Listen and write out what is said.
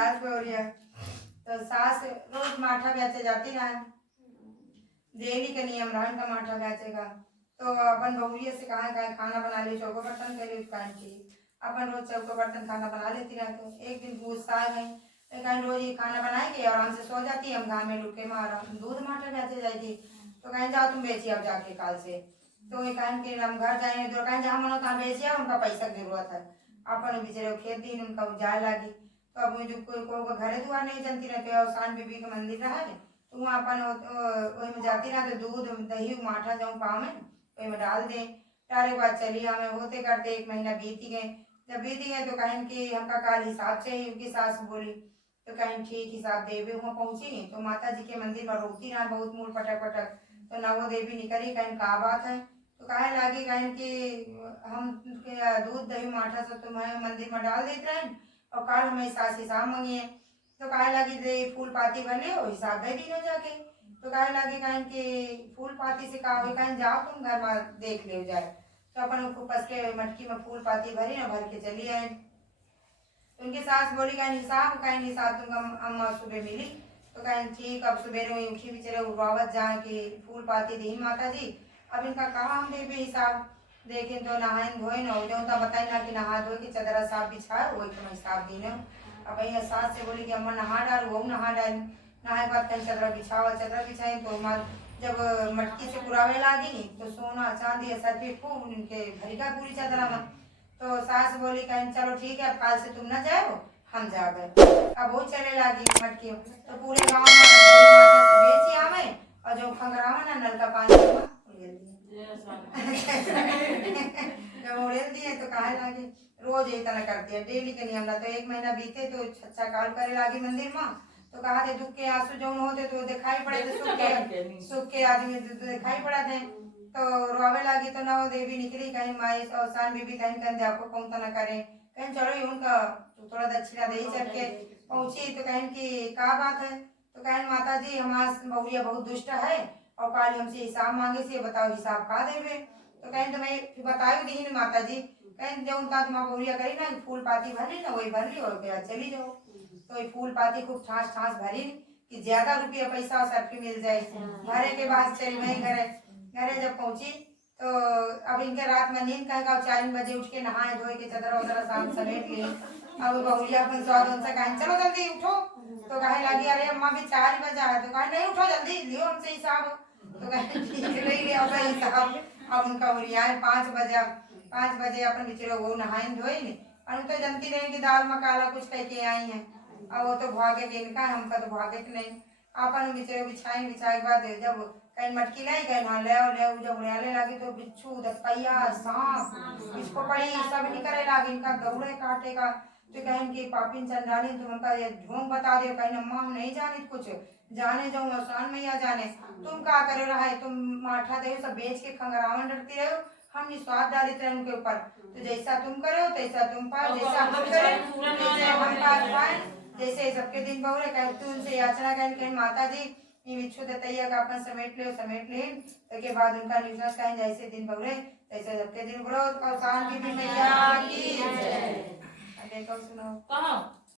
सास बोलिया तो सास रोज माठा बेचे जाती ना, डेली का नियम रहन का माठा बेचेगा। तो अपन बहुरिया से कहा खाना बना ले, चौको बर्तन कर ले की अपन रोज चौको बर्तन खाना बना लेती ना। तो एक दिन गुस्सा आ गई, कहीं रोज ये खाना बनाएंगे आराम से सो जाती, हम गाँव में लुके मारा दूध माठा बेचे जाएगी। तो कहीं जाओ तुम बेची अब जाके काल से। तो ये कहें कि हम घर जाएंगे तो कहीं जहाँ मनो तहाँ बेची आओ, उनका पैसा की जरूरत है। अपन बेचारे खेत दिन उनका जाए लगी। तो अब मुझे कोई घरे दुआर नहीं जानती रहते, और शान बीबी का मंदिर रहा है तो वहाँ अपन वही में जाती ना, तो दूध दही माठा जाऊँ पाँव में वही में डाल दें। डाले के बाद चली हमें होते करते 1 महीना बीत गए। जब बीत गए तो कहें कि हमका काल हिसाब चाहिए, उनकी सास बोली। तो कहें ठीक हिसाब देवे। वहाँ पहुँची तो माता जी के मंदिर में रोती ना बहुत मूल पटक पटक। तो नवो देवी निकली, कहें का बात है। तो कहे लगी कहें कि हम दूध दही माठा से तुम्हें मंदिर में डाल देते हैं और काल हमें सास हिसाब मांगिए। तो कहे लगी दे फूल पाती भले हो हिसाब दे दी जाके। तो कहे लगी कहें कि फूल पाती से कहा कहें जाओ तुम घर में देख ले जाए। तो अपन फूस के मटकी में फूल पाती भरी ना, भर के चली आए। उनकी सास बोली कहें हिसाब तुमको अम्मा सुबह मिली। तो कहें ठीक, अब सुबह उठी बेचारे उबावत जाए कि फूल पाती दी माता जी, अब इनका कहाँ हम देवे हिसाब। देखें तो नहाए धोए न हो जाऊँ, तो बताई ना कि नहा धोए कि चदरा साफ बिछाए वही तो मैं हिसाब दी न। अब भैया सास से बोली कि अम्मा नहा डाल, वो नहा डाल। नहाए के बाद कहीं चदरा बिछाओ, चदरा बिछाई तो जब मटकी से पुरावे लगी तो सोना चांदी सर पे खूब उनके भरिका पूरी चदरा में। तो सास बोली कहें चलो ठीक है, अब काल से तुम न जाओ हम जा गए। अब वो चले लगी मटकी तो पूरे गाँव में बेची आवे, और जो खंगरावा ना नल का पानी जब उड़ेल दिए तो कहे लगी रोज ये तरह करती है, डेली के नियम। तो 1 महीना बीते तो अच्छा काल करे लगी मंदिर में। तो कहा थे दुख के आंसू जो होते तो दिखाई पड़े थे, सुख के आदमी दिखाई पड़ा थे। तो रोवे लगी तो नौ देवी निकली, कहीं माई और शान बीबी कहीं आपको कौन न करे। कहीं चलो उनका तो थोड़ा दक्षिणा दे चल के पहुंची। तो कहें कि का बात है। तो कहें माता जी हमारा बहुरिया बहुत दुष्ट है और काली हमसे हिसाब मांगे से, बताओ हिसाब का देवे। तो कहें तो मैं बताई दी न माता जी। कहें जो उनका तुम बहुरिया करी ना फूल पाती भरी ना वही भर ली और चली जाओ। तो फूल पाती खूब ठास ठास भरी कि ज्यादा रुपया पैसा सबके मिल जाए। भरे के बाद चली मैं घरे जब पहुंची तो अब इनके रात में नींद कहेगा 4 बजे उठ के नहाए धोए के चदरा उदरा शाम समेट लिए। अब बहुरिया अपन स्वाद से कहें चलो जल्दी उठो। तो कहे लगी अरे अम्मा भी 4 बजे आए। तो कहे नहीं उठो जल्दी लियो हमसे हिसाब। तो कहे ठीक है ले लिया हिसाब। अब उनका उड़िया 5 बजे अपन बिचरो वो नहाए धोए और तो जनती रही कि दाल मकाला कुछ कह के आई है। अब वो तो भागे के इनका, हमका तो भागे के नहीं। अपन बिचरे बिछाए के बाद जब कहीं मटकी लाई गए ना ले जब उड़ाने लगी तो बिच्छू दत्तैया सांप इसको पड़ी सब निकले लगी इनका दौड़े काटे का। तो कहें कि पापिन चंडाली तुम हमका ये ढोंग बता दे। कहीं अम्मा हम नहीं जाने कुछ जाने जाऊँ आसान में या जाने तुम क्या करे रहा है। तुम माठा दे सब बेच के खंगरावन डरती रहे हो, हम निस्वार्थ डालित रहे उनके ऊपर। तो जैसा तुम करो तैसा तुम पाओ, जैसा हम करे वैसे हम पाए। जैसे सबके दिन बहुरे कहते उनसे याचना कहें माता जी बिच्छू दतैया का अपन समेट ले। तो के बाद उनका निश्वास कहें जैसे दिन बहुरे तैसे सबके दिन बुरो। और शान बीबी मैया की जय। देखो सुनो